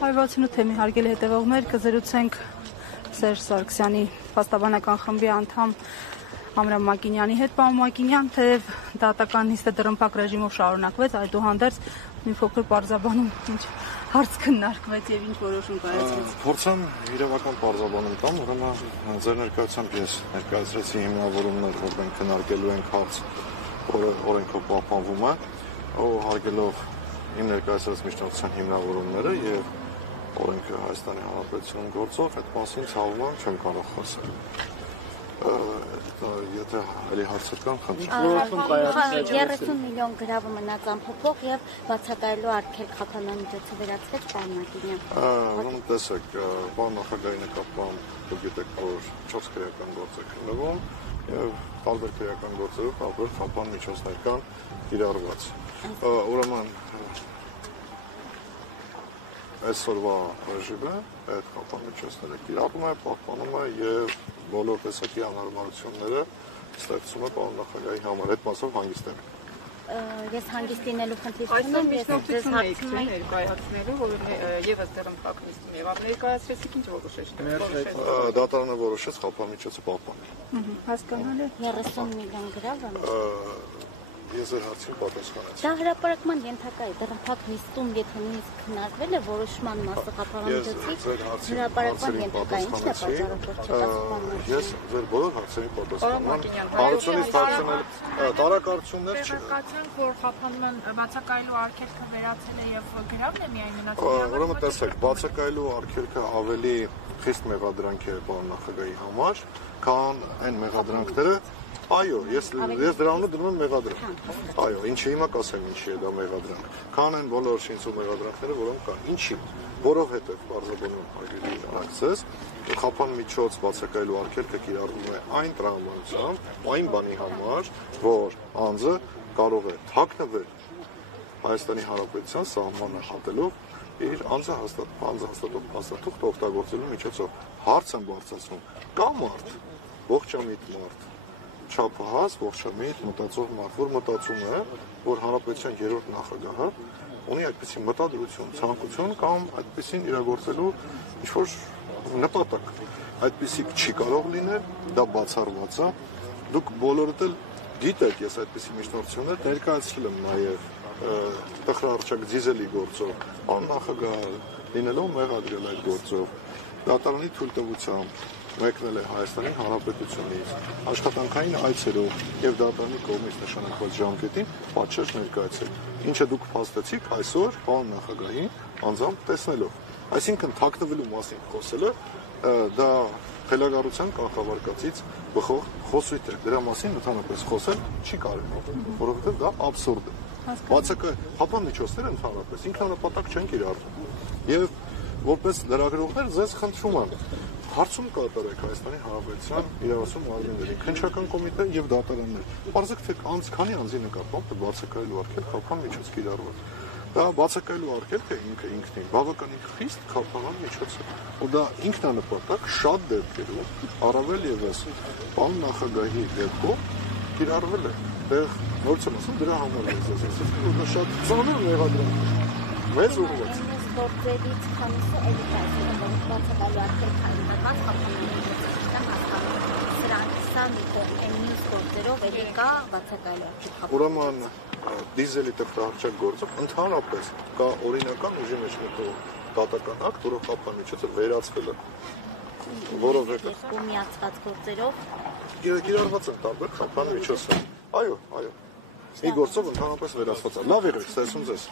168 թեմի հարգելի հետևողներ, կզրուցենք Սերժ Սարգսյանի փաստաբանական խմբի անդամ Ամրամ Մակինյանի հետ։ Պարոն Մակինյան, թեև դատական նիստը դռնփակ ռեժիմով շարունակվեց, այդուհանդերձ մի փոքր պարզաբանում ինչ հարց քննարկվեց եւ ինչ որոշում կայացվեց։ Փորձեմ իրավական պարզաբանում տամ, ուրեմն ձեր ներկայությամբ ես ներկայացրեցի հիմնավորումներ, որ մենք քննարկելու ենք հարց, որը օրենքով պահպանվում է, ու հարգելով իմ ներկայացրած միջնորդության հիմնավորումները եւ օրենքը Հայաստանի Հանրապետությունում գործող, այդ մասին ցավոք չեմ կարող խոսել։ Եթե այլ հարցեր կան, խնդրեմ։ 30 միլիոն գրավը մնաց անփոփոխ եւ բացակայելու արգելք խափանամիջոցը վերացվեց, պարոն Մակինյան։ Ուրեմն տեսեք, պարոն նախագահի նկատմամբ դուք գիտեք, որ 4 քրեական գործ է քննվում եւ տարբեր քրեական գործերով տարբեր խափանամիջոցներ կան կիրառված։ Ուրեմն այսօրվա ռեժիմը այդ խափանամիջոցները կիրառում է, պահպանում է եւ բոլոր տեսակի անհարմարությունները ստեղծում է պարոն նախագահի համար, այդ մասով հանգիստ եմ։ Ես հանգիստ լինելու խնդիր չունեմ, ես ձեզ հարցնում եմ ներկայացնելու, որ եւս դեռ նիստում եղավ, ներկայացրեցիք ինչ որոշեցիք։ Դատարանը որոշեց խափանամիջոցը պահպանել։ Հասկանալի։ 30 միլիոն գրավը։ Ես այդ հարցին պատասխանեցի։ Դա հրապարակման ենթակա է, դեռ նիստում եթե նույնիսկ քննարկվել է որոշման մասը խափանամիջոցի հրապարակման ենթակա է, ինչն է պատճառը, որ Ես ձեր բոլոր հարցերին պատասխանում եմ։ Հարցումից հարցնել տարակարծություններ Կացանք, որ խափանման բացակայելու արգելքը վերացել է եւ գրավն է միայն մնացել։ Ուրեմն տեսեք, բացակայելու արգելքը ավելի խիստ մեղադրանք է պարոն նախագահի համար, քան այն մեղադրանքները Այո, ես դրանով դնում եմ մեղադրանք։ Այո, ինչի հիմա կասեմ ինչի է դա մեղադրանք։ Քան այն բոլոր շինցու մեղադրանքները, որոնք կան։ Ինչի։ Որովհետև բարձրաբանում հարգելի ժողովուրդ, խափանամիջոց բացակայելու արգելքը կիրառվում է այն տրամաբանությամբ, այն բանի համար, որ անձը կարող է թաքնվել Հայաստանի Հանրապետության սահմանը հատելով իր անձը հաստատող փաստաթուղթ օգտագործելու միջոցով։ Հարց են բարձրացնում կա մարդ, ողջամիտ մարդ, չափահաս, ողջամիտ, մտածող մարդ, որ մտածում է, որ Հանրապետության երրորդ նախագահը ունի այդպիսի մտադրություն, ցանկություն կամ այդպիսին իրագործելու ինչ-որ նպատակ։ Այդպիսի չի կարող լինել, դա բացառված է։ Դուք բոլորդ էլ գիտեք, ես այդպիսի միջնորդություններ ներկայացրել եմ նաև տխրահռչակ դիզելի գործով, աննախագահ լինելով մեղադրել այդ գործով, դատարանի թույլտվությամբ մեկնել է Հայաստանի Հանրապետությունից, աշխատանքային այցերով եւ դատարանի կողմից նշանակված ժամկետին պատշաճ ներկայացել, ինչը դուք փաստեցիք այսօր պարոն նախագահին անձամբ տեսնելով։ Այսինքն թաքնվելու մասին խոսելը դա խելագարության կանխավարկածից բխող խոսույթ է։ Դրա մասին ընդհանրապես խոսել չի կարելի, որովհետեւ դա աբսուրդ է։ Բացակայ խափանամիջոցները ընդհանրապես ինքնանպատակ չեն կիրառվում։ Եվ որպես լրագրողներ ձեզ խնդրում եմ հարցում կատարեք Հայաստանի Հանրապետության իրավասու մարմիններին, քննչական կոմիտե եւ դատարաններ։ Պարզեք թե քանի անձի նկատմամբ բացակայելու արգելք խափանամիջոց կիրառված։ Դա բացակայելու արգելքը ինքնին բավականին խիստ խափանամիջոց է։ Ու դա ինքնանպատակ շատ դեպքերում առավել եւս պարոն նախագահի դեպքում կիրառվել է։ Դեռ նորից եմ ասում դրա համար է ես ասում, որ դա շատ ծանր մեղադրանք է։ Մեծ ուղղված գործերից քանիսը էլի կայացել են բացակայելու արգելք հայտնված խափանամիջոցը սրանք սա մի կողմ են մյուս գործերով էլի կա բացակայելու արգելք։ Ուրեմն դիզելի տխրահռչակ գործով ընդհանրապես կա օրինական ուժի մեջ մտող դատական ակտ, որով խափանամիջոցը վերացվել է։ Որովհետև միացված գործերով կիրառված են տարբեր խափանամիջոցներ։ Այո, այո։ Մի գործով ընդհանրապես վերացված է։ Լավ եղեք, ստեսում ձեզ։